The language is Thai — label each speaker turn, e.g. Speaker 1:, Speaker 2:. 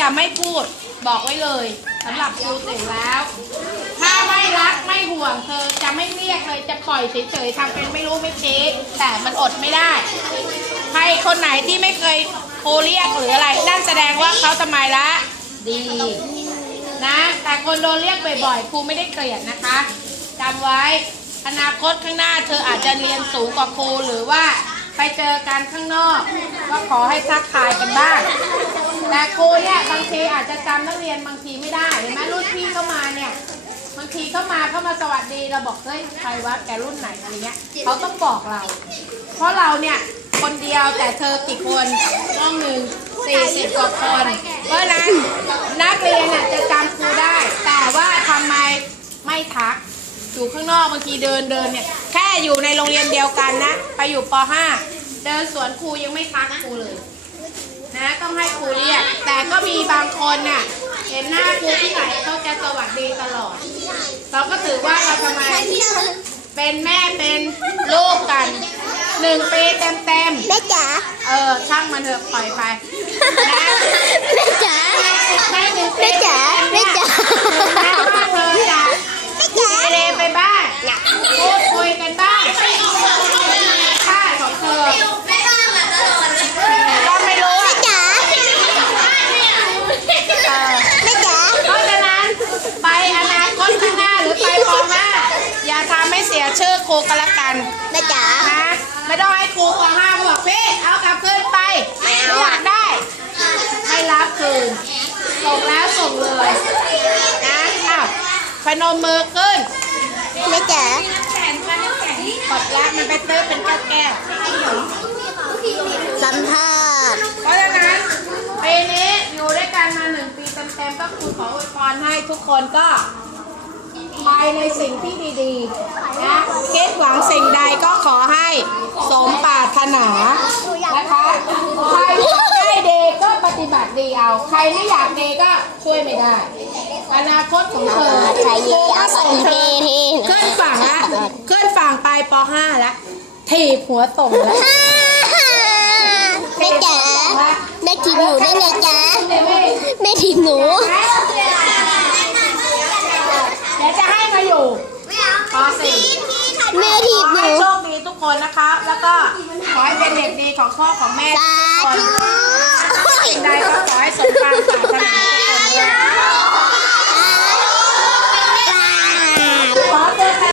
Speaker 1: จะไม่พูดบอกไว้เลยสำหรับครูติ๋วแล้ว ถ้าไม่รักไม่ห่วงเธอจะไม่เรียกเลยจะปล่อยเฉยๆทำเป็นไม่รู้ไม่ชี้แต่มันอดไม่ได้ ใครคนไหนที่ไม่เคยครูเรียกหรืออะไร นั่นแสดงว่าเขาทำไมละดี นะ แต่คนโดนเรียกบ่อยๆครูไม่ได้เกลียดนะคะจำไว้อนาคตข้างหน้าเธออาจจะเรียนสูงกว่าครูหรือว่าไปเจอกันข้างนอก ก็ขอให้ทักทายกันบ้าง แต่ครูเนี่ยบางทีอาจจะจำนักเรียนบางทีไม่ได้เห็นไหมรุ่นพี่เข้ามาเนี่ยบางทีเข้ามาเข้ามาสวัสดีเราบอกเฮ้ยใครวะแกรุ่นไหนอะไรเงี้ยเขาต้องบอกเรา เพราะเราเนี่ยคนเดียวแต่เธอกี่คนห้องหนึ่งสี่สิบกว่าคน เพราะฉะนั้นนักเรียนน่ะจะจำครูได้ แต่ว่าทำไมไม่ทักอยู่ข้างนอกบางทีเดินเดินเนี่ยแค่อยู่ในโรงเรียนเดียวกันนะ ไปอยู่ป .5 เดินสวนครูยังไม่ทักครูเลย นะต้างคนน่ะ เห็นหน้าครูที่ไหนเขาจะสวัสดีตลอด เราก็ถือว่าเราทำไมเป็นแม่เป็นลูกกันหนึ่งปีเต็มเต็ม
Speaker 2: แม่จ๋า
Speaker 1: ๆเออช่างมันเถอะปล่อยไปนะ
Speaker 2: แม่จ๋า
Speaker 1: แม่หนึ่งปี
Speaker 2: แม่จ๋าแม่จ๋า
Speaker 1: แม่ว่าเธอจะ
Speaker 2: แม่จ๋า
Speaker 1: เรไปบ้างพูดคุยกันบ้างค่าของเธอก็ไม่รู้
Speaker 2: แม่
Speaker 1: อะ
Speaker 2: จ๋า
Speaker 1: เออ
Speaker 2: แม่จ๋า
Speaker 1: เพราะฉะนั้น ไปอนาคตข้างหน้าหรือไปป .5 อย่าทำให้เสียชื่อครูกันละกัน
Speaker 2: แม่จ๋า
Speaker 1: นะไม่ต้องให้ครูป .5 บอกพี่เอากลับคืนไปไม่อยากได้ ไม่รับคืนส่งแล้วส่งเลยนะอ้าวพนมมือขึ้น
Speaker 2: แม่จ๋า
Speaker 1: กดแล้วมันไปตื้อเป็นแก้วแก้ว
Speaker 2: สัมภาษณ์
Speaker 1: ๆเพราะฉะนั้นปีนี้อยู่ด้วยกันมาหนึ่ง ปีเต็มๆก็คือขออวยพรให้ทุกคนก็ไปในสิ่งที่ดีๆนะคิดหวังสิ่งใดก็ขอให้สมปรารถนานะคะใครอยากได้ดีก็ปฏิบัติดีเอา ใครไม่อยากดีก็ช่วยไม่ได้ อนาคตของเธอ
Speaker 2: ใช้ยีอา
Speaker 1: ก็
Speaker 2: ส่
Speaker 1: งเธ
Speaker 2: เท
Speaker 1: อขึ้นฝั่งละขึ้นฝั่งไปป .5 แล้วถีบหัวส่งแล้ว
Speaker 2: แม่จ๋าแม่ทีมหนูได้ไงจ๊ะ
Speaker 1: เดี๋ยวไม่
Speaker 2: แม่ทีมหนู
Speaker 1: เดี๋ยวจะให้มาอยู่ป .4
Speaker 2: แม่ที
Speaker 1: ข
Speaker 2: ม
Speaker 1: อ
Speaker 2: หนู
Speaker 1: ให้โชคดีทุกคนนะคะ แล้ว ก็ขอให้เป็นเด็กดีของพ่อของแม่
Speaker 2: สา
Speaker 1: ทุกคน
Speaker 2: ธุ
Speaker 1: สิ่งใดก็ขอให้สมความปรารถนาทุกคนด้วย